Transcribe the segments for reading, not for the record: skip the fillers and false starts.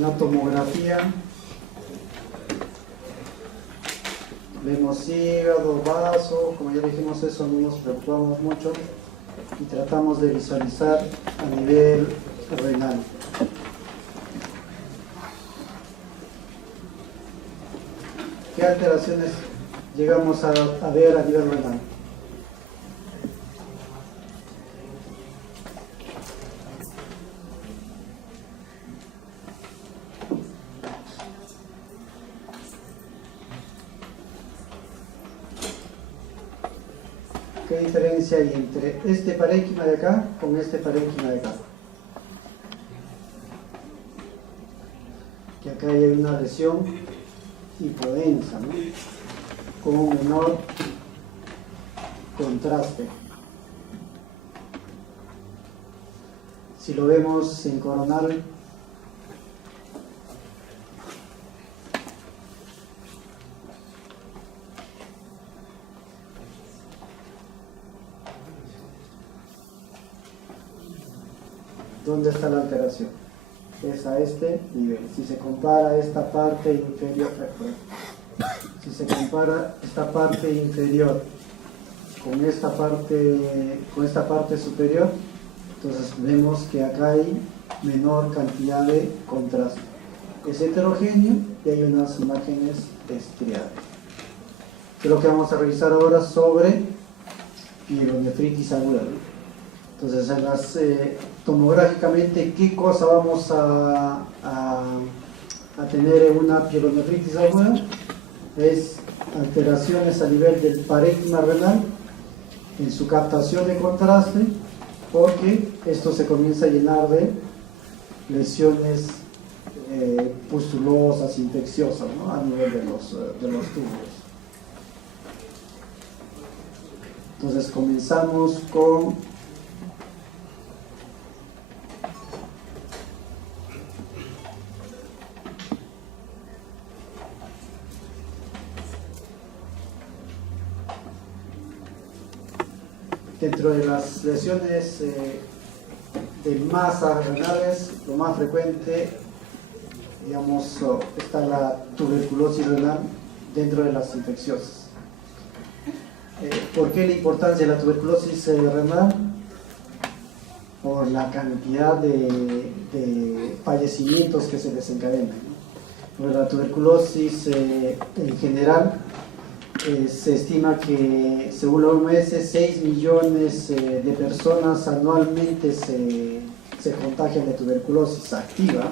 una tomografía. Vemos hígado, vaso, como ya dijimos, eso no nos preocupamos mucho y tratamos de visualizar a nivel renal. ¿Qué alteraciones llegamos a ver a nivel renal? ¿Qué diferencia hay entre este parénquima de acá con este parénquima de acá? Que acá hay una lesión hipodensa, ¿no? Con un menor contraste. Si lo vemos en coronal, ¿dónde está la alteración? Es a este nivel. Si se compara esta parte inferior, si se compara esta parte inferior con esta parte superior, entonces vemos que acá hay menor cantidad de contraste. Es heterogéneo y hay unas imágenes estriadas. Que es lo que vamos a revisar ahora sobre pielonefritis aguda. Entonces, en las, tomográficamente, ¿qué cosa vamos a tener en una pielonefritis aguda? Es alteraciones a nivel del parénquima renal en su captación de contraste, porque esto se comienza a llenar de lesiones pustulosas, infecciosas, ¿no? A nivel de los túbulos. Entonces comenzamos con dentro de las lesiones de masas renales, lo más frecuente, digamos, está la tuberculosis renal dentro de las infecciosas. ¿Por qué la importancia de la tuberculosis renal? Por la cantidad de fallecimientos que se desencadenan, ¿no? Por la tuberculosis en general, se estima que, según la OMS, 6 millones de personas anualmente se contagian de tuberculosis activa.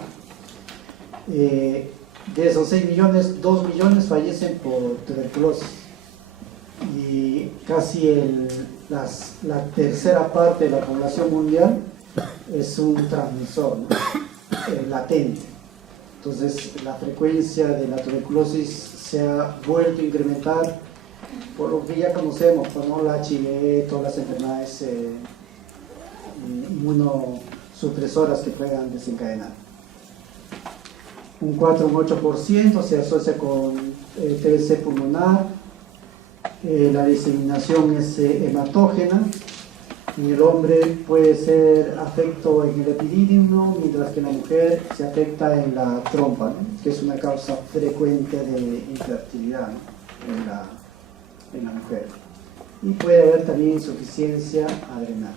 De esos 6 millones, 2 millones fallecen por tuberculosis. Y casi la tercera parte de la población mundial es un transmisor, ¿no? Latente. Entonces, la frecuencia de la tuberculosis se ha vuelto a incrementar por lo que ya conocemos, ¿no? La HIV, todas las enfermedades inmunosupresoras que puedan desencadenar. Un 4 o un 8% se asocia con TBC pulmonar. La diseminación es hematógena. En el hombre puede ser afecto en el epidídimo, mientras que en la mujer se afecta en la trompa, ¿no? Que es una causa frecuente de infertilidad, ¿no? en la mujer. Y puede haber también insuficiencia adrenal.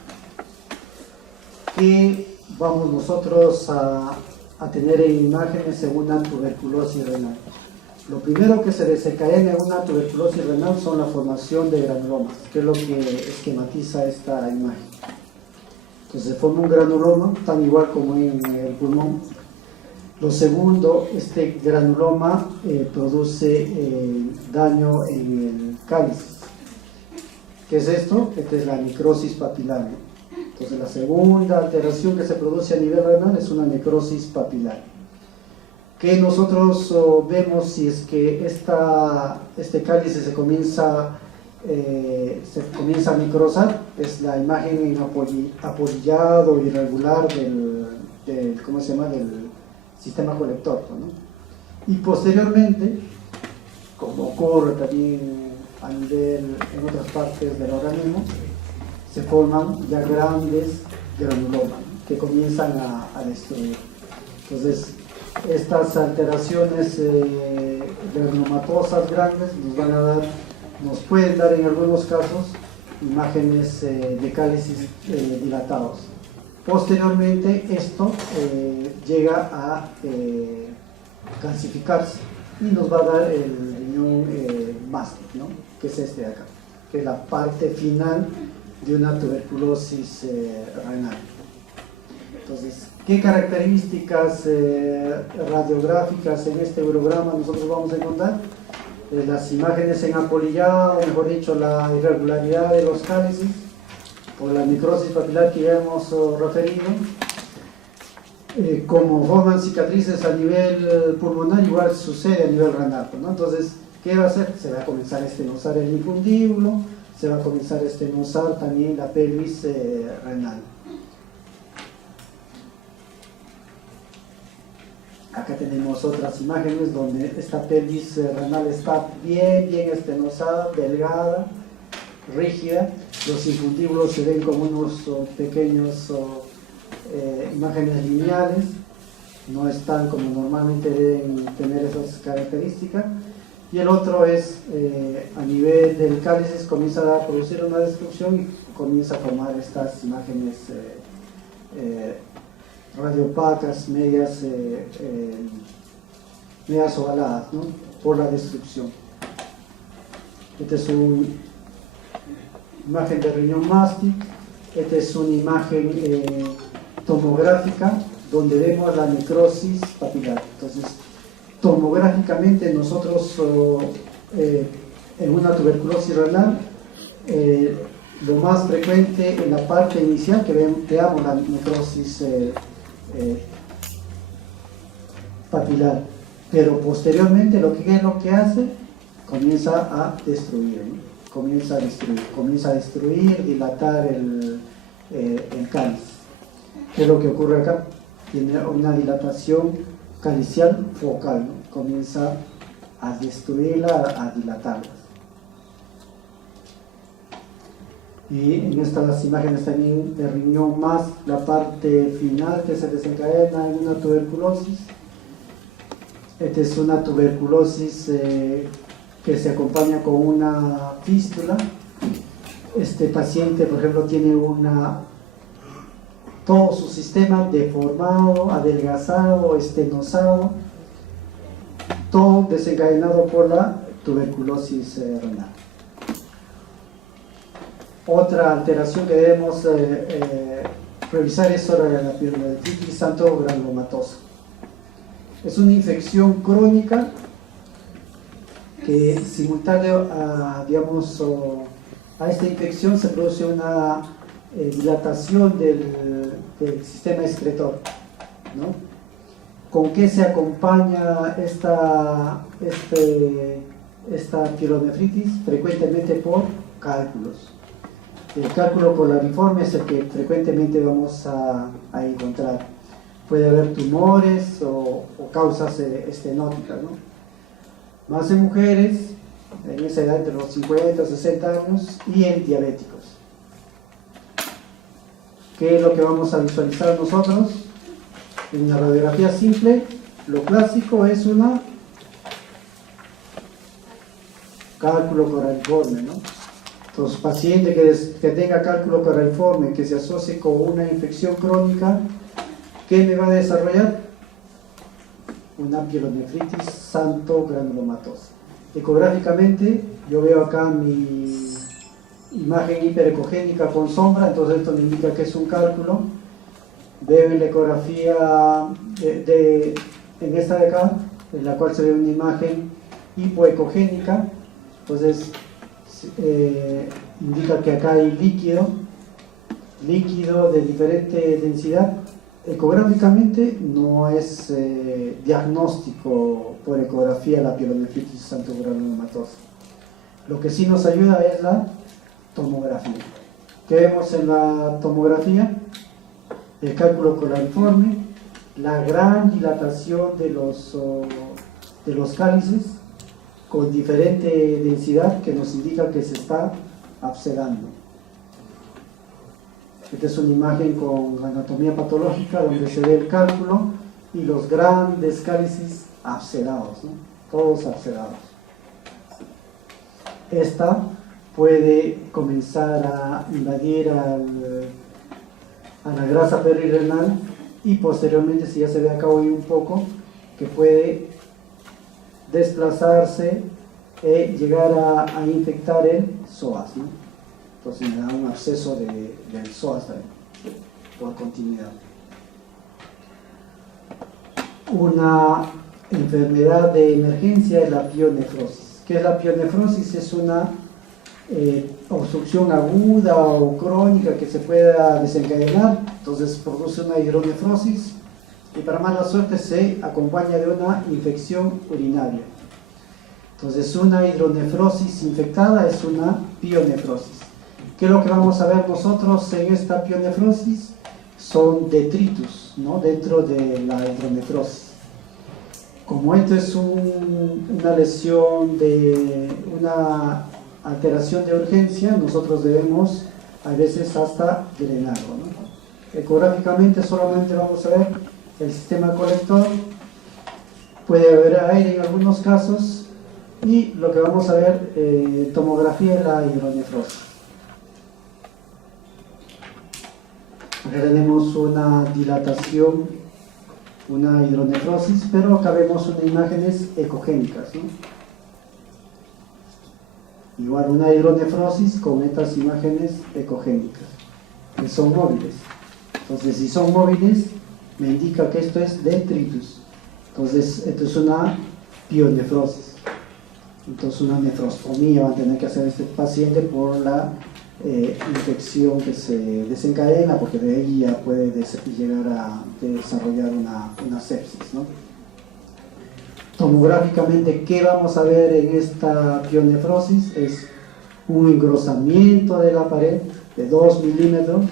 ¿Qué vamos nosotros a tener en imágenes según una tuberculosis renal? Lo primero que se desencadena en una tuberculosis renal son la formación de granulomas, que es lo que esquematiza esta imagen. Entonces se forma un granuloma, tan igual como en el pulmón. Lo segundo, este granuloma produce daño en el cáliz. ¿Qué es esto? Esta es la necrosis papilar, ¿no? Entonces la segunda alteración que se produce a nivel renal es una necrosis papilar. Que nosotros vemos si es que este cáliz se comienza a necrosar, es la imagen en apolillado irregular del sistema colector, ¿no? Y posteriormente, como ocurre también a nivel en otras partes del organismo, se forman ya grandes granulomas, ¿no? Que comienzan a destruir. Entonces, Estas alteraciones granulomatosas grandes nos pueden dar en algunos casos imágenes de cálices dilatados. Posteriormente esto llega a calcificarse y nos va a dar el riñón mástico, ¿no? Que es este de acá, que es la parte final de una tuberculosis renal. Entonces, ¿qué características radiográficas en este urograma nosotros vamos a encontrar? Las imágenes en apolillado, o mejor dicho, la irregularidad de los cálices, o la necrosis papilar que ya hemos referido. Como forman cicatrices a nivel pulmonar, igual sucede a nivel renal, ¿no? Entonces, ¿qué va a hacer? Se va a comenzar a estenosar el infundíbulo, se va a comenzar a estenosar también la pelvis renal. Acá tenemos otras imágenes donde esta pelvis renal está bien estenosada, delgada, rígida. Los infundíbulos se ven como unos pequeños imágenes lineales, no están como normalmente deben tener esas características. Y el otro es a nivel del cálice comienza a producir una destrucción y comienza a formar estas imágenes radiopacas, medias ovaladas, ¿no? Por la destrucción. Esta es una imagen de riñón mástico. Esta es una imagen tomográfica donde vemos la necrosis papilar. Entonces, tomográficamente nosotros en una tuberculosis renal lo más frecuente en la parte inicial que veamos la necrosis papilar, pero posteriormente lo que hace comienza a destruir, ¿no? Comienza a destruir, dilatar el cáliz. ¿Qué es lo que ocurre acá? Tiene una dilatación calicial focal, ¿no? Comienza a destruirla, a dilatarla. Y en estas imágenes también de riñón más la parte final que se desencadena en una tuberculosis. Esta es una tuberculosis que se acompaña con una fístula. Este paciente, por ejemplo, tiene todo su sistema deformado, adelgazado, estenosado, todo desencadenado por la tuberculosis renal. Otra alteración que debemos revisar es sobre la pielonefritis santo-granulomatosa. Es una infección crónica que simultáneo a esta infección se produce una dilatación del sistema excretor, ¿no? ¿Con qué se acompaña esta pielonefritis? Frecuentemente por cálculos. El cálculo polariforme es el que frecuentemente vamos a encontrar. Puede haber tumores o causas estenóticas, ¿no? Más en mujeres, en esa edad entre los 50 y 60 años, y en diabéticos. ¿Qué es lo que vamos a visualizar nosotros? En una radiografía simple, lo clásico es una cálculo coraliforme, ¿no? Entonces, paciente que tenga cálculo coraliforme, que se asocie con una infección crónica, ¿qué me va a desarrollar? Una pielonefritis santo-granulomatosa. Ecográficamente, yo veo acá mi imagen hiperecogénica con sombra, entonces esto me indica que es un cálculo. Veo en la ecografía en esta de acá, en la cual se ve una imagen hipoecogénica, entonces indica que acá hay líquido de diferente densidad. Ecográficamente no es diagnóstico por ecografía la pielonefritis santo-granulomatosa. Lo que sí nos ayuda es la tomografía. ¿Qué vemos en la tomografía? El cálculo coraliforme, la gran dilatación de los cálices con diferente densidad que nos indica que se está abscedando. Esta es una imagen con anatomía patológica donde se ve el cálculo y los grandes cálices abscedados, ¿no? Todos abscedados. Esta puede comenzar a invadir a la grasa perirenal y posteriormente, si ya se ve acá hoy un poco, que puede desplazarse e llegar a infectar el psoas, ¿no? Entonces me da un absceso del psoas también, por continuidad. Una enfermedad de emergencia es la pionefrosis. ¿Qué es la pionefrosis? Es una obstrucción aguda o crónica que se pueda desencadenar, entonces produce una hidronefrosis y para mala suerte se acompaña de una infección urinaria. Entonces una hidronefrosis infectada es una pionefrosis. ¿Qué es lo que vamos a ver nosotros en esta pionefrosis? Son detritus, ¿no? Dentro de la hidronefrosis. Como esto es una lesión de una alteración de urgencia, nosotros debemos a veces hasta drenarlo, ¿no? Ecográficamente solamente vamos a ver el sistema colector, puede haber aire en algunos casos y lo que vamos a ver, tomografía de la hidronefrosis. Acá tenemos una dilatación, una hidronefrosis, pero acá vemos unas imágenes ecogénicas, ¿no? Igual una hidronefrosis con estas imágenes ecogénicas, que son móviles. Entonces, si son móviles, me indica que esto es detritus. Entonces, esto es una pionefrosis. Entonces, una nefrostomía va a tener que hacer este paciente por la infección que se desencadena, porque de ahí ya puede llegar a desarrollar una sepsis, ¿no? Tomográficamente, ¿qué vamos a ver en esta pionefrosis? Es un engrosamiento de la pared de 2 milímetros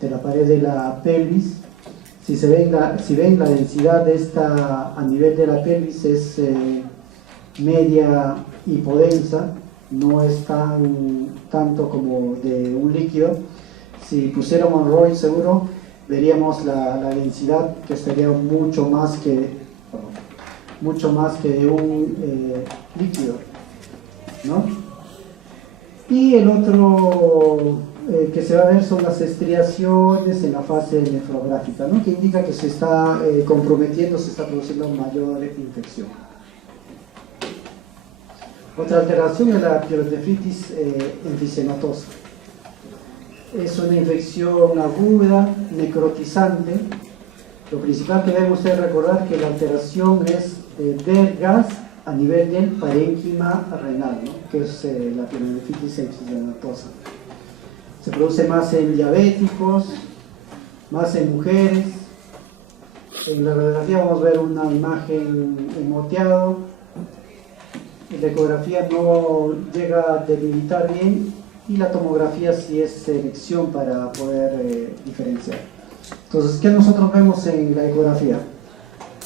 de la pared de la pelvis. Si ven la densidad de esta a nivel de la pelvis es media hipodensa, no es tanto como de un líquido. Si pusiéramos ROI seguro, veríamos la densidad que estaría mucho más que de un líquido, ¿no? Y el otro que se va a ver son las estriaciones en la fase nefrográfica, ¿no? Que indica que se está comprometiendo, se está produciendo mayor infección. Otra alteración es la pielonefritis enfisematosa. Es una infección aguda, necrotizante. Lo principal que deben ustedes recordar que la alteración es del gas a nivel del parénquima renal, ¿no? Que es la pielonefritis enfisematosa. Se produce más en diabéticos, más en mujeres. En la radiografía vamos a ver una imagen en moteado. La ecografía no llega a delimitar bien y la tomografía sí es selección para poder diferenciar. Entonces, ¿qué nosotros vemos en la ecografía?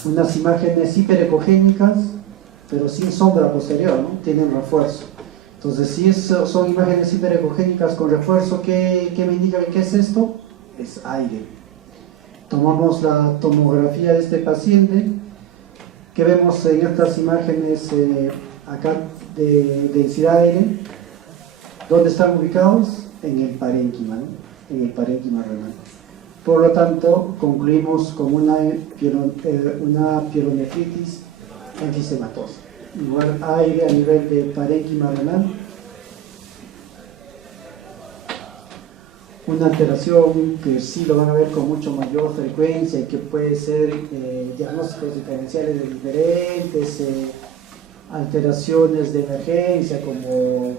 Unas imágenes hiperecogénicas, pero sin sombra posterior, ¿no? Tienen refuerzo. Entonces, si son imágenes hiperecogénicas con refuerzo, ¿qué me indica que es esto? Es aire. Tomamos la tomografía de este paciente, que vemos en estas imágenes acá de densidad de aire. ¿Dónde están ubicados? En el parénquima, ¿no? En el parénquima renal. Por lo tanto, concluimos con una pielonefritis enfisematosa. Igual aire a nivel de parénquima renal. Una alteración que sí lo van a ver con mucho mayor frecuencia y que puede ser diagnósticos diferenciales de diferentes alteraciones de emergencia como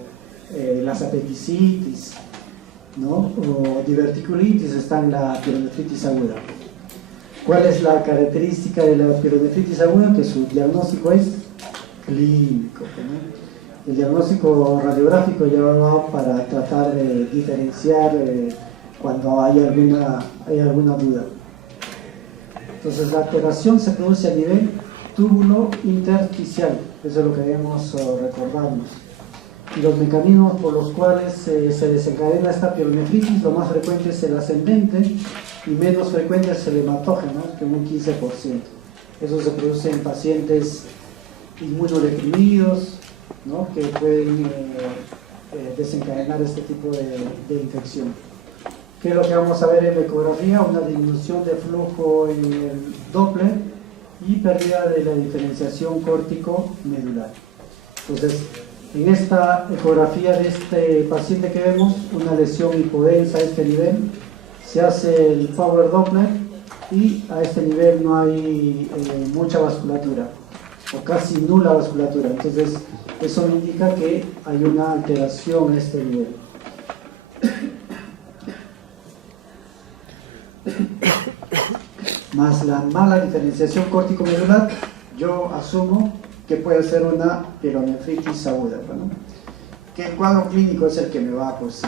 las apendicitis, ¿no? O diverticulitis, está en la pielonefritis aguda. ¿Cuál es la característica de la pielonefritis aguda? Que su diagnóstico es clínico, ¿no? El diagnóstico radiográfico ya va para tratar de diferenciar cuando hay alguna duda. Entonces la alteración se produce a nivel túbulo intersticial, eso es lo que debemos recordarnos. Y los mecanismos por los cuales se desencadena esta pielonefritis, lo más frecuente es el ascendente, y menos frecuente es el hematógeno, que un 15%. Eso se produce en pacientes inmunodeprimidos, ¿no?, que pueden desencadenar este tipo de infección. ¿Qué es lo que vamos a ver en la ecografía? Una disminución de flujo en el Doppler y pérdida de la diferenciación córtico-medular. Entonces, en esta ecografía de este paciente que vemos, una lesión hipodensa a este nivel, se hace el Power Doppler y a este nivel no hay mucha vasculatura o casi nula vasculatura. Entonces, eso indica que hay una alteración a este nivel. Más la mala diferenciación córtico-medular, yo asumo que puede ser una pielonefritis aguda, ¿no? Que el cuadro clínico es el que me va, pues,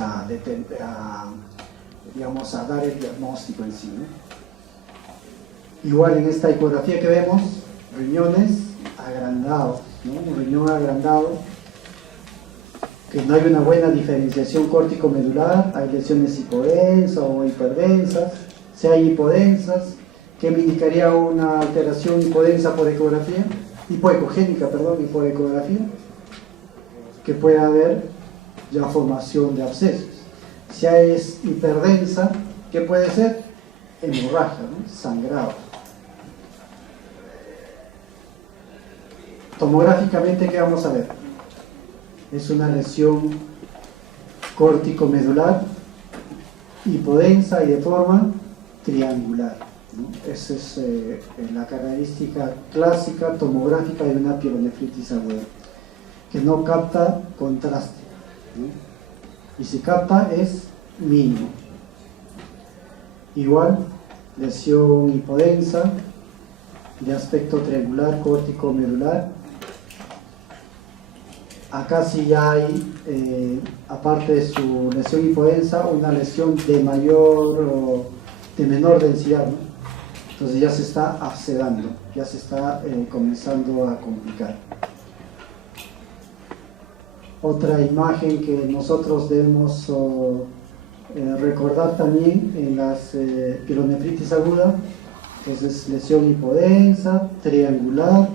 digamos, a dar el diagnóstico en sí, ¿no? Igual en esta ecografía que vemos, riñones agrandados, ¿no? Un riñón agrandado, que no hay una buena diferenciación córtico-medular, hay lesiones hipodensas o hiperdensas. Si hay hipodensas, ¿qué me indicaría una alteración hipodensa por ecografía? Hipoecogénica, perdón, por ecografía, que puede haber ya formación de abscesos. Si es hiperdensa, ¿qué puede ser? Hemorragia, ¿no? Sangrado. Tomográficamente, ¿qué vamos a ver? Es una lesión córtico-medular, hipodensa y de forma triangular, ¿no? Esa es la característica clásica tomográfica de una pielonefritis aguda, que no capta contraste, ¿no? Y si capta es mínimo. Igual, lesión hipodensa de aspecto triangular córtico-medular. Acá sí ya hay, aparte de su lesión hipodensa, una lesión de menor densidad, ¿no? Entonces ya se está abscedando, ya se está comenzando a complicar. Otra imagen que nosotros debemos recordar también en las pielonefritis aguda, es lesión hipodensa, triangular,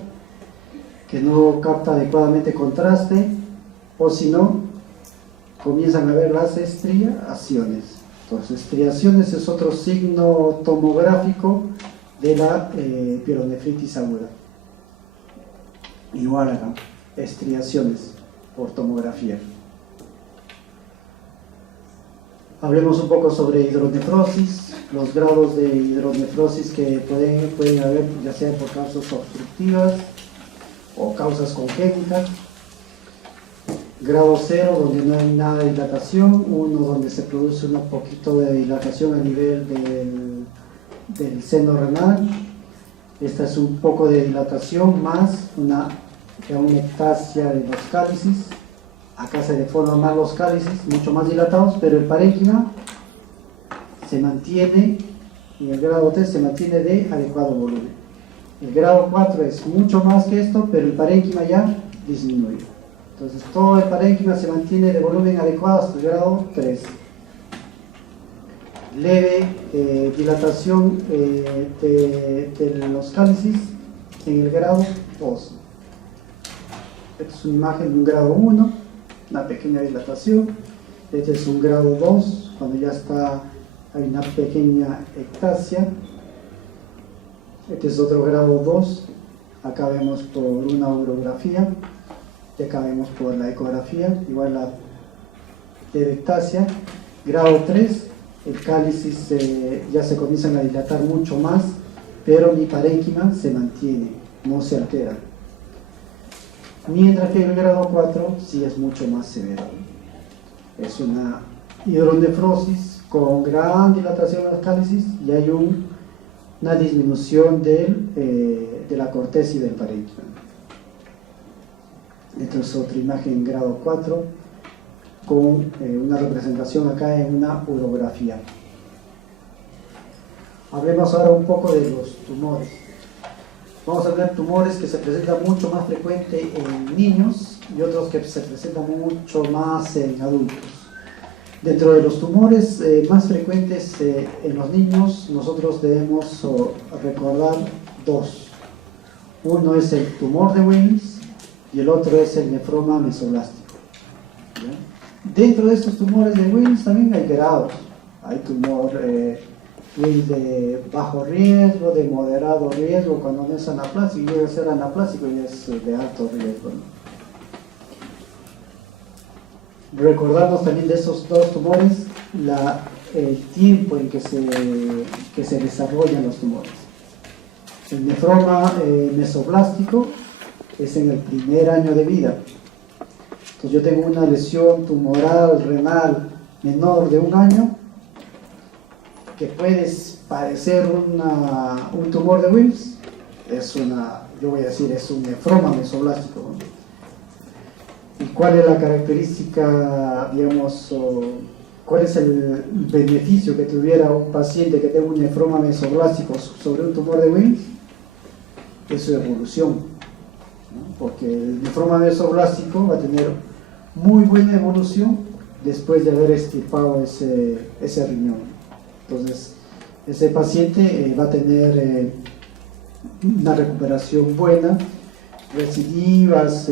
que no capta adecuadamente contraste, o si no, comienzan a ver las estriaciones. Entonces, estriaciones es otro signo tomográfico de la pielonefritis aguda. Igual acá, estriaciones por tomografía. Hablemos un poco sobre hidronefrosis, los grados de hidronefrosis que pueden haber, ya sea por causas obstructivas o causas congénitas. Grado 0, donde no hay nada de dilatación. 1, donde se produce un poquito de dilatación a nivel del seno renal. Esta es un poco de dilatación más una ectasia de los cálices. Acá se deforman más los cálices, mucho más dilatados, pero el parénquima se mantiene, en el grado 3 se mantiene de adecuado volumen. El grado 4 es mucho más que esto, pero el parénquima ya disminuye. Entonces todo el parénquima se mantiene de volumen adecuado hasta el grado 3. Leve dilatación de los cálices en el grado 2. Esta es una imagen de un grado 1, una pequeña dilatación. Este es un grado 2, cuando ya hay una pequeña ectasia. Este es otro grado 2, acá vemos por una urografía, y acá vemos por la ecografía, igual la ectasia. Grado 3, el cáliz ya se comienzan a dilatar mucho más, pero mi parénquima se mantiene, no se altera. Mientras que el grado 4 sí es mucho más severo. Es una hidronefrosis con gran dilatación de los cálices y hay una disminución de la corteza y del parénquima. Esta es otra imagen en grado 4 con una representación acá en una urografía. Hablemos ahora un poco de los tumores. Vamos a ver tumores que se presentan mucho más frecuente en niños y otros que se presentan mucho más en adultos. Dentro de los tumores más frecuentes en los niños, nosotros debemos recordar dos. Uno es el tumor de Wilms y el otro es el nefroma mesoplástico. ¿Ya? Dentro de estos tumores de Wilms también hay grados. Hay tumor de bajo riesgo, de moderado riesgo, cuando no es anaplásico, y llega a ser anaplásico y es de alto riesgo, ¿no? Recordarnos también de esos dos tumores el tiempo en que se desarrollan los tumores. El nefroma mesoplástico es en el primer año de vida. Entonces yo tengo una lesión tumoral renal menor de 1 año, que puede parecer un tumor de Wilms, yo voy a decir, es un nefroma mesoplástico, ¿no? ¿Y cuál es la característica, digamos, cuál es el beneficio que tuviera un paciente que tenga un nefroma mesoplástico sobre un tumor de Wilms? Es su evolución, ¿no? Porque el nefroma mesoplástico va a tener muy buena evolución después de haber extirpado ese riñón. Entonces, ese paciente va a tener una recuperación buena, recidivas,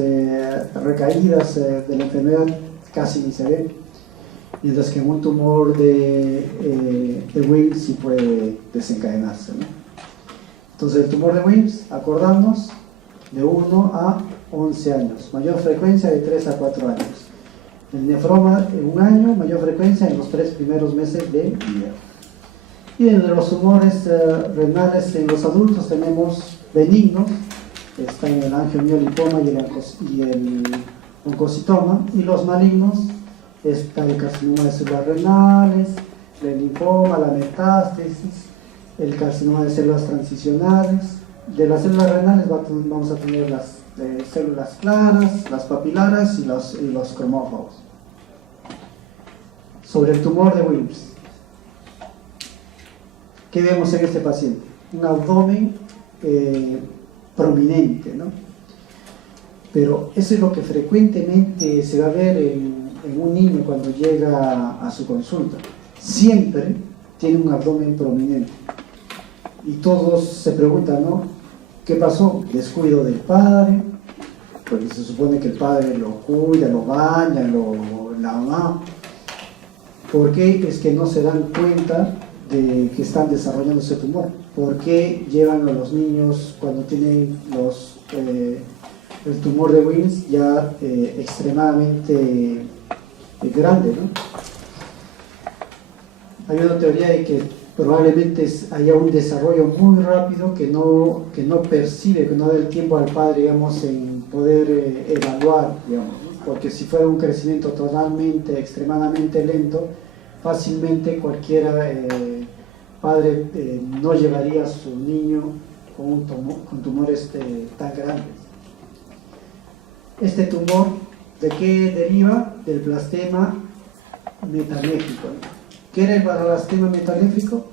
recaídas de la enfermedad casi ni se ven, mientras que en un tumor de Wilms sí puede desencadenarse, ¿no? Entonces el tumor de Wilms, acordarnos, de 1 a 11 años, mayor frecuencia de 3 a 4 años. El nefroma en 1 año, mayor frecuencia en los 3 primeros meses de vida. Y en los tumores renales en los adultos tenemos benignos, están el angiomiolipoma y el oncocitoma, y los malignos está el carcinoma de células renales, el linfoma, la metástasis, el carcinoma de células transicionales. De las células renales vamos a tener las células claras, las papilares y los cromófagos. Sobre el tumor de Wilms, ¿qué vemos en este paciente? Un abdomen prominente, ¿no? Pero eso es lo que frecuentemente se va a ver en un niño cuando llega a su consulta. Siempre tiene un abdomen prominente. Y todos se preguntan, ¿no? ¿Qué pasó? Descuido del padre, porque se supone que el padre lo cuida, lo baña, la mamá. ¿Por qué es que no se dan cuenta de que están desarrollando ese tumor? ¿Por qué llevan a los niños cuando tienen el tumor de Wilms ya extremadamente grande, ¿no? Hay una teoría de que probablemente haya un desarrollo muy rápido que no percibe, que no da el tiempo al padre, digamos, en poder evaluar, digamos, ¿no? Porque si fuera un crecimiento totalmente, extremadamente lento, fácilmente cualquiera padre no llevaría a su niño con tumores tan grandes. Este tumor, ¿de qué deriva? Del blastema metanéfrico, ¿no? ¿Qué era el blastema metanéfrico?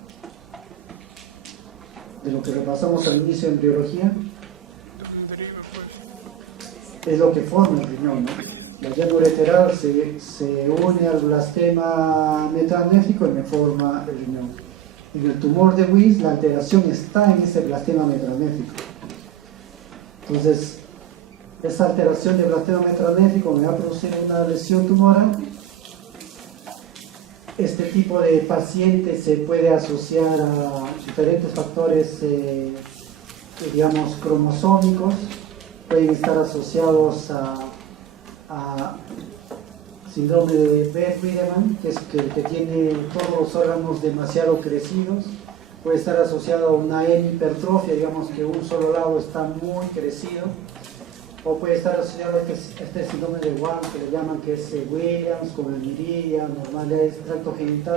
De lo que repasamos al inicio en biología. Es lo que forma el riñón, ¿no? La llave ureteral se une al blastema metanéfrico y me forma el riñón. En el tumor de Wilms, la alteración está en ese blastema metanéfrico. Entonces, esa alteración del blastema metanéfrico me va a producir una lesión tumoral. Este tipo de paciente se puede asociar a diferentes factores, digamos, cromosómicos. Pueden estar asociados a síndrome de Beth-Wiedemann, que es el que tiene todos los órganos demasiado crecidos. Puede estar asociado a una hemipertrofia, digamos que un solo lado está muy crecido. O puede estar asociado a este síndrome de Wahm, que le llaman, que es Williams, con el mirilla, normalidad del tracto genito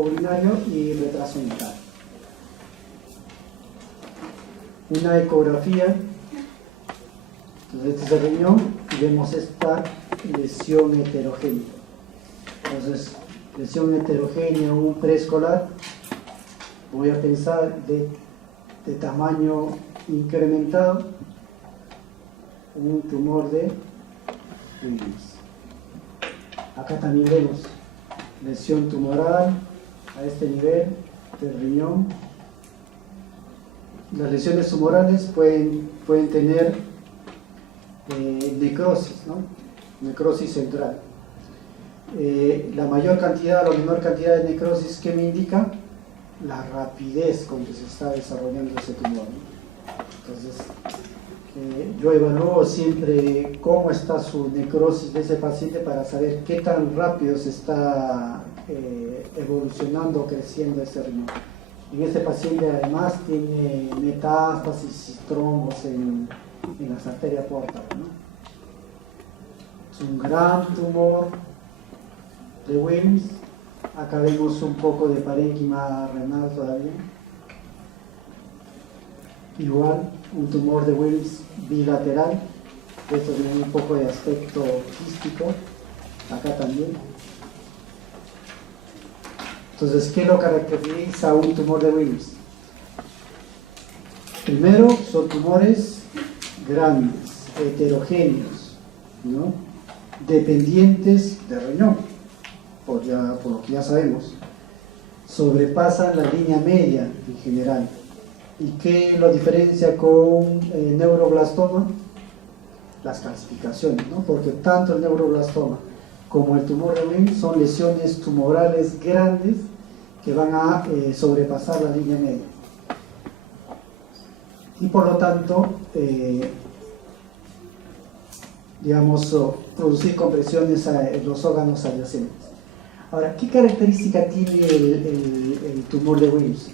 urinario y retraso mental. Una ecografía, entonces este es el riñón y vemos esta lesión heterogénea. Entonces, lesión heterogénea, un preescolar, voy a pensar de tamaño incrementado, un tumor de Wilms. Acá también vemos lesión tumoral a este nivel del riñón. Las lesiones tumorales pueden tener necrosis, ¿no? Necrosis central. La mayor cantidad o la menor cantidad de necrosis, que me indica la rapidez con que se está desarrollando ese tumor, ¿no? Entonces, yo evalúo siempre cómo está su necrosis de ese paciente para saber qué tan rápido se está evolucionando o creciendo ese riñón. En este paciente además tiene metástasis y trombos en las arterias portales, ¿no? Es un gran tumor de Wilms. Acá vemos un poco de parénquima renal todavía. Igual, un tumor de Wilms bilateral. Esto tiene un poco de aspecto quístico. Acá también. Entonces, ¿qué lo caracteriza un tumor de Wilms? Primero, son tumores grandes, heterogéneos, ¿no? Dependientes de riñón, por lo que ya sabemos. Sobrepasan la línea media en general. ¿Y qué lo diferencia con el neuroblastoma? Las calcificaciones, ¿no? Porque tanto el neuroblastoma como el tumor de Wilms son lesiones tumorales grandes que van a sobrepasar la línea media. Y por lo tanto, producir compresiones en los órganos adyacentes. Ahora, ¿qué característica tiene el tumor de Wilms?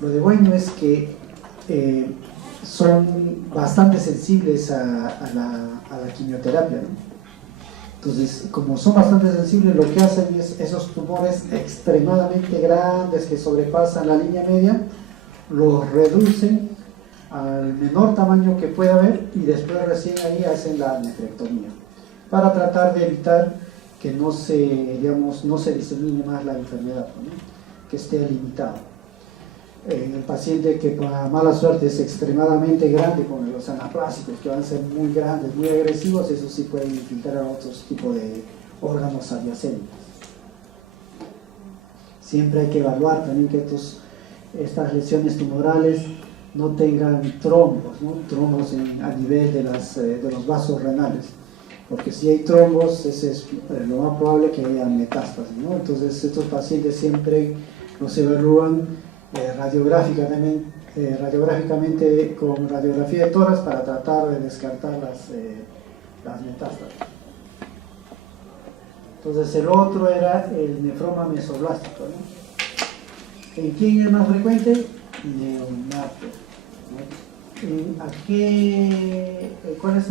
Lo de bueno es que son bastante sensibles a la quimioterapia, ¿no? Entonces, como son bastante sensibles, lo que hacen es esos tumores extremadamente grandes que sobrepasan la línea media, los reducen al menor tamaño que pueda haber y después recién ahí hacen la nefrectomía para tratar de evitar que no se disemine más la enfermedad, ¿no? Que esté limitado. El paciente que por mala suerte es extremadamente grande, con los anaplásicos que van a ser muy grandes, muy agresivos, eso sí puede infiltrar a otros tipos de órganos adyacentes. Siempre hay que evaluar también que estas lesiones tumorales no tengan trombos, ¿no? Trombos a nivel de los vasos renales, porque si hay trombos, ese es lo más probable que haya metástasis, ¿no? Entonces estos pacientes siempre los evalúan radiográficamente con radiografía de tórax para tratar de descartar las metástasis. Entonces el otro era el nefroma mesoblástico, ¿no? ¿En quién es más frecuente? Neonato, ¿no? ¿Cuál es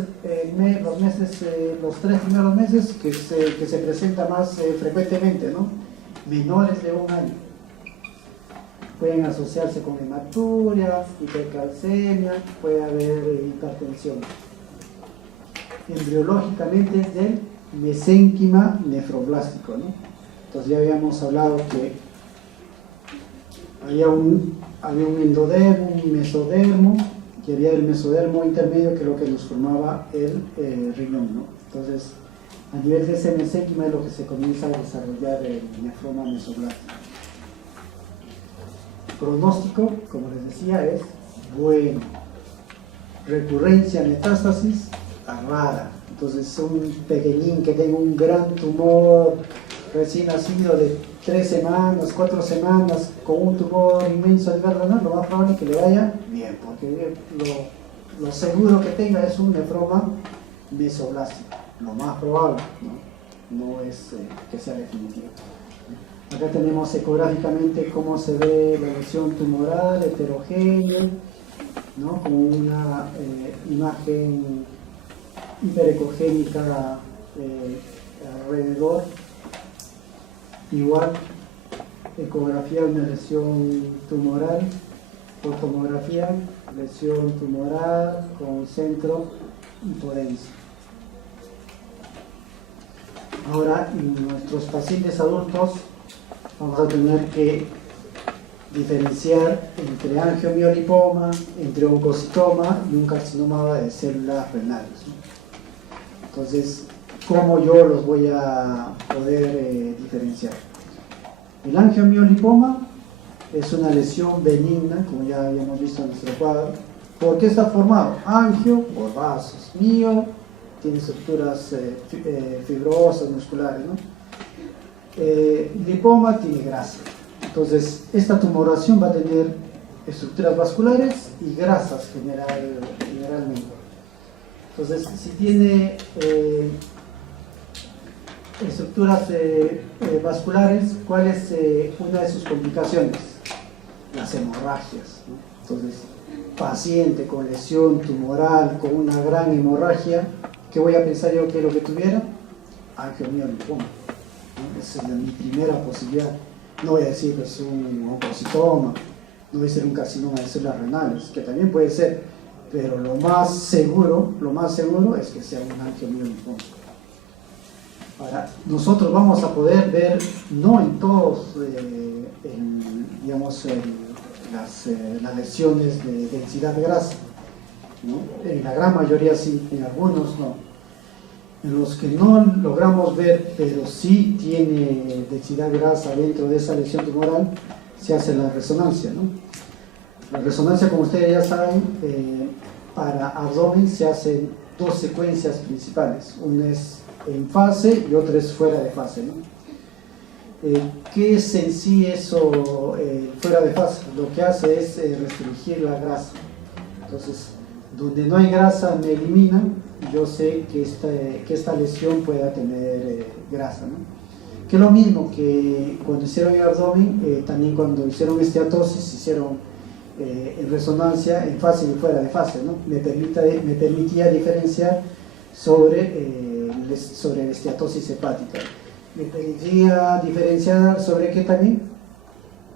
los 3 primeros meses que se presenta más frecuentemente, ¿no? Menores de 1 año. Pueden asociarse con hematuria, hipercalcemia, puede haber hipertensión. Embriológicamente es del mesénquima nefroblástico, ¿no? Entonces ya habíamos hablado que había un endodermo, un mesodermo, y había el mesodermo intermedio, que es lo que nos formaba el riñón, ¿no? Entonces, a nivel de ese mesénquima es lo que se comienza a desarrollar el nefroma mesoblástico. Pronóstico, como les decía, es bueno. Recurrencia, metástasis, rara. Entonces, un pequeñín que tenga un gran tumor recién nacido de 3 semanas, 4 semanas, con un tumor inmenso a nivel renal, lo más probable es que le vaya bien, porque lo seguro que tenga es un nefroma mesoblástico, lo más probable, no es que sea definitivo. Acá tenemos ecográficamente cómo se ve la lesión tumoral heterogénea, ¿no? Como una imagen hiperecogénica alrededor. Igual, ecografía de una lesión tumoral, fotomografía, lesión tumoral con centro hipodenso. Ahora, en nuestros pacientes adultos vamos a tener que diferenciar entre angiomiolipoma, entre oncocitoma y un carcinoma de células renales, ¿no? Entonces, cómo yo los voy a poder diferenciar. El angiomiolipoma es una lesión benigna, como ya habíamos visto en nuestro cuadro. ¿Por qué está formado? Angio por vasos, mio tiene estructuras fibrosas, musculares, ¿no? Lipoma tiene grasa. Entonces, esta tumoración va a tener estructuras vasculares y grasas generalmente. Entonces, si tiene estructuras vasculares, ¿cuál es una de sus complicaciones? Las hemorragias, ¿no? Entonces, paciente con lesión tumoral, con una gran hemorragia, ¿qué voy a pensar yo que es lo que tuviera? Angiomiolipoma, ¿no? Esa es mi primera posibilidad. No voy a decir que es un oncocitoma, no voy a ser un carcinoma de células renales, que también puede ser, pero lo más seguro es que sea un angiomiolipoma. Ahora, nosotros vamos a poder ver, no en todos, las lesiones de densidad grasa, ¿no? En la gran mayoría sí, en algunos no. En los que no logramos ver, pero sí tiene densidad grasa dentro de esa lesión tumoral, se hace la resonancia, ¿no? La resonancia, como ustedes ya saben, para abdomen se hacen dos secuencias principales. Una es en fase y otra es fuera de fase, ¿no? ¿Qué es en sí eso fuera de fase? Lo que hace es restringir la grasa. Entonces, donde no hay grasa me elimina, yo sé que esta lesión pueda tener grasa, ¿no? Que es lo mismo que cuando hicieron el abdomen, también cuando hicieron esteatosis, hicieron en resonancia en fase y fuera de fase, ¿no? Me permitía diferenciar sobre la esteatosis hepática. Me permitía diferenciar sobre qué también,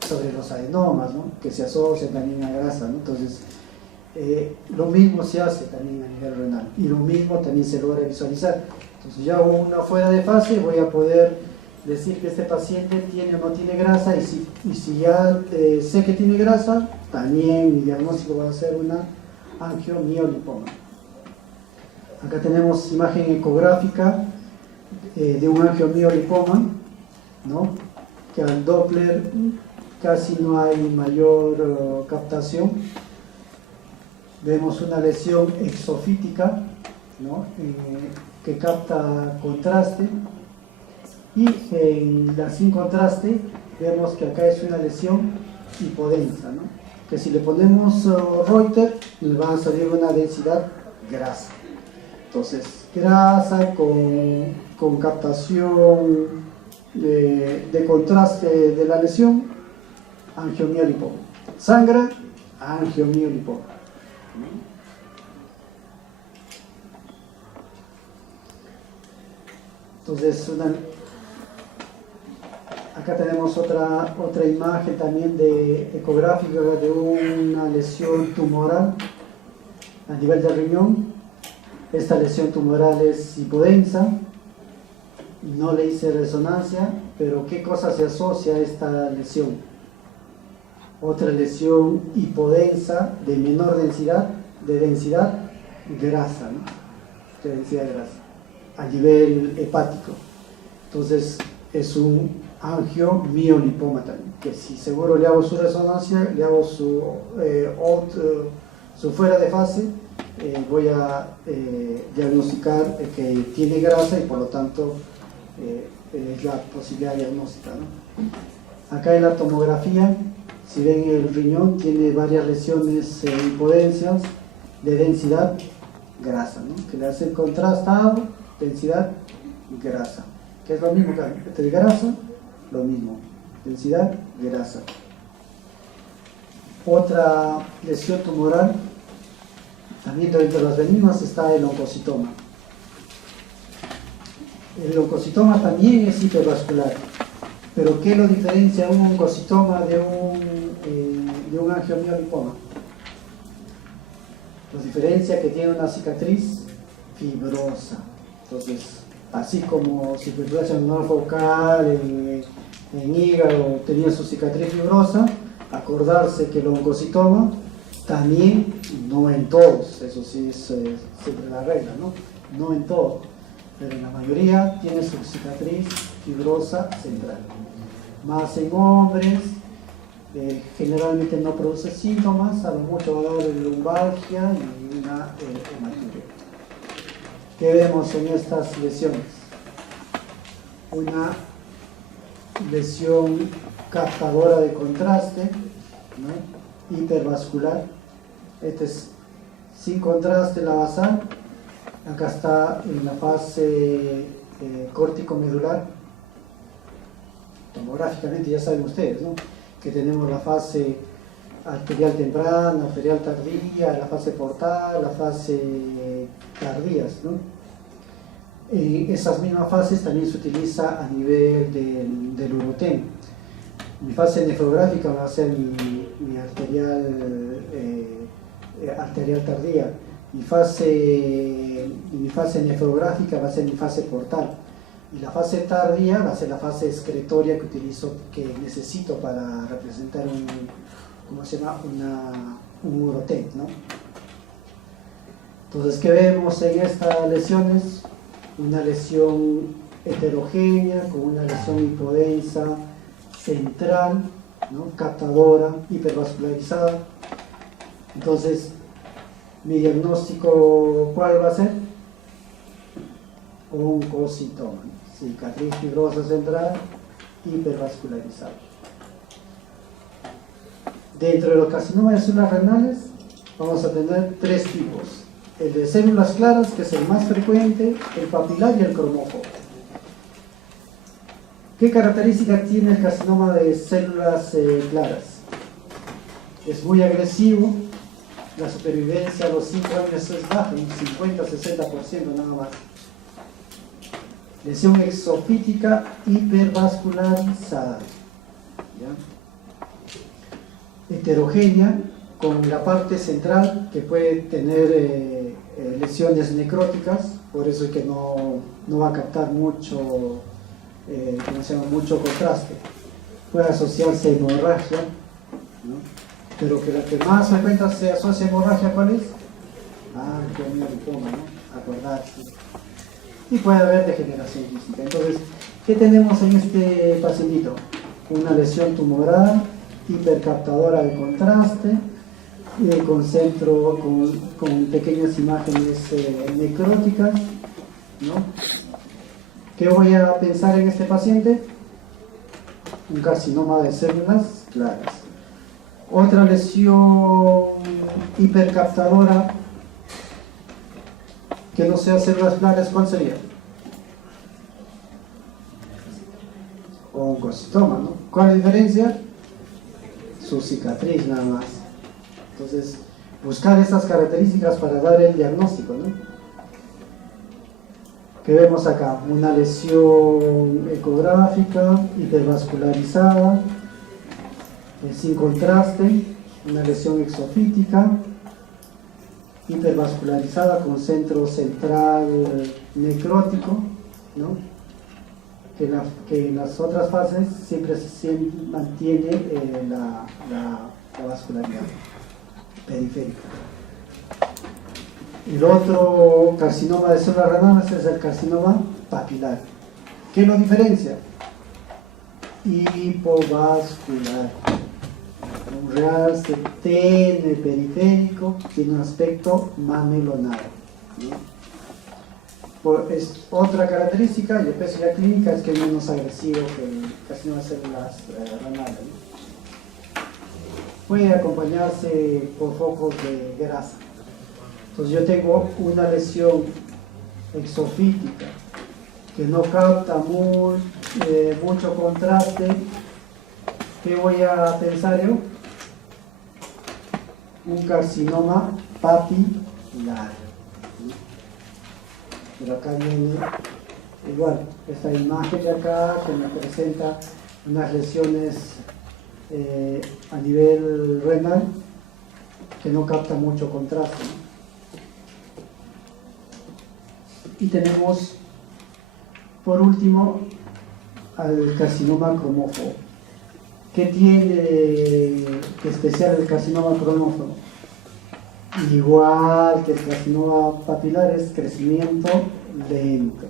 sobre los adenomas, ¿no? Que se asocian también a grasa, ¿no? Entonces, lo mismo se hace también a nivel renal y lo mismo también se logra visualizar. Entonces, ya una fuera de fase voy a poder decir que este paciente tiene o no tiene grasa, y si ya sé que tiene grasa, también mi diagnóstico va a ser una angiomiolipoma. Acá tenemos imagen ecográfica de un angiomiolipoma, ¿no? Que al Doppler casi no hay mayor captación. Vemos una lesión exofítica, ¿no? Que capta contraste, y en la sin contraste vemos que acá es una lesión hipodensa, ¿no? Que si le ponemos Reuter nos va a salir una densidad grasa. Entonces, grasa con captación de contraste de la lesión, angiomiolipoma. Sangra, angiomiolipoma. Entonces, acá tenemos otra imagen también ecográfica de una lesión tumoral a nivel del riñón. Esta lesión tumoral es hipodensa, no le hice resonancia, pero ¿qué cosa se asocia a esta lesión? Otra lesión hipodensa de menor densidad, de densidad grasa, ¿no? De densidad grasa, a nivel hepático. Entonces es un angiomiolipoma también, que si seguro le hago su resonancia, le hago su fuera de fase, voy a diagnosticar que tiene grasa y por lo tanto es la posibilidad diagnóstica, ¿no? Acá en la tomografía, si ven el riñón, tiene varias lesiones hipodencias de densidad grasa, ¿no? Que le hacen contrastado, densidad grasa, que es lo mismo que entre grasa, lo mismo, densidad grasa. Otra lesión tumoral, también dentro de las benignas, está el oncocitoma. El oncocitoma también es hipervascular, pero ¿qué lo diferencia un oncocitoma de un angiomiolipoma? Lo diferencia que tiene una cicatriz fibrosa. Entonces, así como si fibrosas en una focal, en hígado tenía su cicatriz fibrosa, acordarse que el oncocitoma también, no en todos, eso sí es siempre la regla, ¿no? No en todos, pero en la mayoría tiene su cicatriz fibrosa central. Más en hombres, generalmente no produce síntomas, a lo mucho va a dar lumbalgia y una hematuria. ¿Qué vemos en estas lesiones? Una lesión captadora de contraste, ¿no? Hipervascular. Este es sin contraste la basal. Acá está en la fase córtico-medular. Tomográficamente ya saben ustedes, ¿no?, que tenemos la fase arterial temprana, arterial tardía, la fase portal, la fase tardías, ¿no? Esas mismas fases también se utiliza a nivel del urotén. Mi fase nefrográfica va a ser mi arterial tardía. Mi fase nefrográfica va a ser mi fase portal. Y la fase tardía va a ser la fase excretoria que necesito para representar un urotén, ¿no? Entonces, ¿qué vemos en estas lesiones? Una lesión heterogénea, con una lesión hipodensa central, ¿no?, captadora, hipervascularizada. Entonces, mi diagnóstico, ¿cuál va a ser? Oncocitoma, cicatriz fibrosa central, hipervascularizada. Dentro de los carcinomas de células renales vamos a tener tres tipos: el de células claras, que es el más frecuente, el papilar y el cromófobo. ¿Qué características tiene el carcinoma de células claras? Es muy agresivo, la supervivencia a los 5 años es baja, un 50-60% nada más. Lesión exofítica hipervascularizada, ¿ya? Heterogénea, con la parte central que puede tener lesiones necróticas, por eso es que no va a captar mucho contraste. Puede asociarse a hemorragia, ¿no? Pero que la que más frecuente se asocia a hemorragia, ¿cuál es? Lipoma, ¿no? Acordarse. Y puede haber degeneración física. Entonces, ¿qué tenemos en este pacientito? Una lesión tumoral, hipercaptadora de contraste, con pequeñas imágenes necróticas, ¿no? ¿Qué voy a pensar en este paciente? Un carcinoma de células claras. Otra lesión hipercaptadora que no sea células claras, ¿cuál sería? Oncocitoma, ¿no? ¿Cuál es la diferencia? Su cicatriz nada más. Entonces, buscar estas características para dar el diagnóstico, ¿no? ¿Qué vemos acá? Una lesión ecográfica, hipervascularizada, sin contraste, una lesión exofítica, hipervascularizada con centro central necrótico, ¿no? Que en las otras fases siempre se mantiene la vascularidad periférica. El otro carcinoma de células renales es el carcinoma papilar. ¿Qué lo diferencia? Hipovascular. Un realce en el periférico, tiene un aspecto mamelonado, ¿no? Es otra característica, y después la clínica, es que es menos agresivo que el carcinoma de células renales, ¿no? Puede acompañarse por focos de grasa. Entonces yo tengo una lesión exofítica que no capta mucho contraste. ¿Qué voy a pensar yo? Un carcinoma papilar. Pero acá viene igual esta imagen de acá que me presenta unas lesiones a nivel renal que no capta mucho contraste, ¿no? Y tenemos por último al carcinoma cromófobo. ¿Qué tiene de especial el carcinoma cromófobo? Igual que el carcinoma papilar, es crecimiento lento.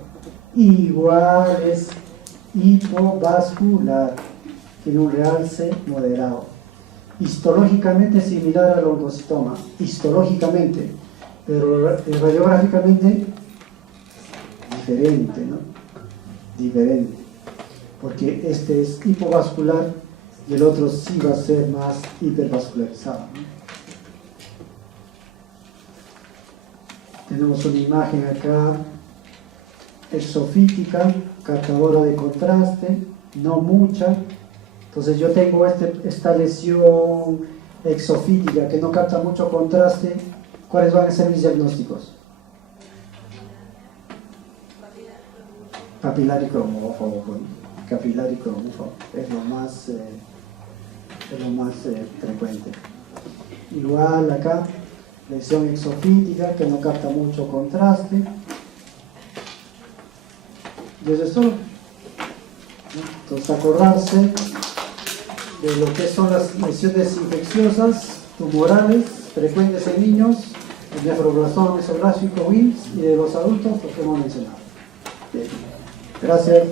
igual es hipovascular, tiene un realce moderado. Histológicamente similar al oncocitoma, histológicamente, pero radiográficamente diferente, ¿no? Diferente, porque este es hipovascular y el otro sí va a ser más hipervascularizado, ¿no? Tenemos una imagen acá exofítica, captadora de contraste, no mucha. Entonces yo tengo esta lesión exofítica que no capta mucho contraste. ¿Cuáles van a ser mis diagnósticos? Papilar y cromófobo. Capilar y cromófobo es lo más frecuente. Igual acá, lesión exofítica que no capta mucho contraste. Y eso es todo. Entonces acordarse de lo que son las lesiones infecciosas, tumorales, frecuentes en niños, el nefroblastoma mesográfico, Wilms, y de los adultos, lo que hemos mencionado. Bien. Gracias.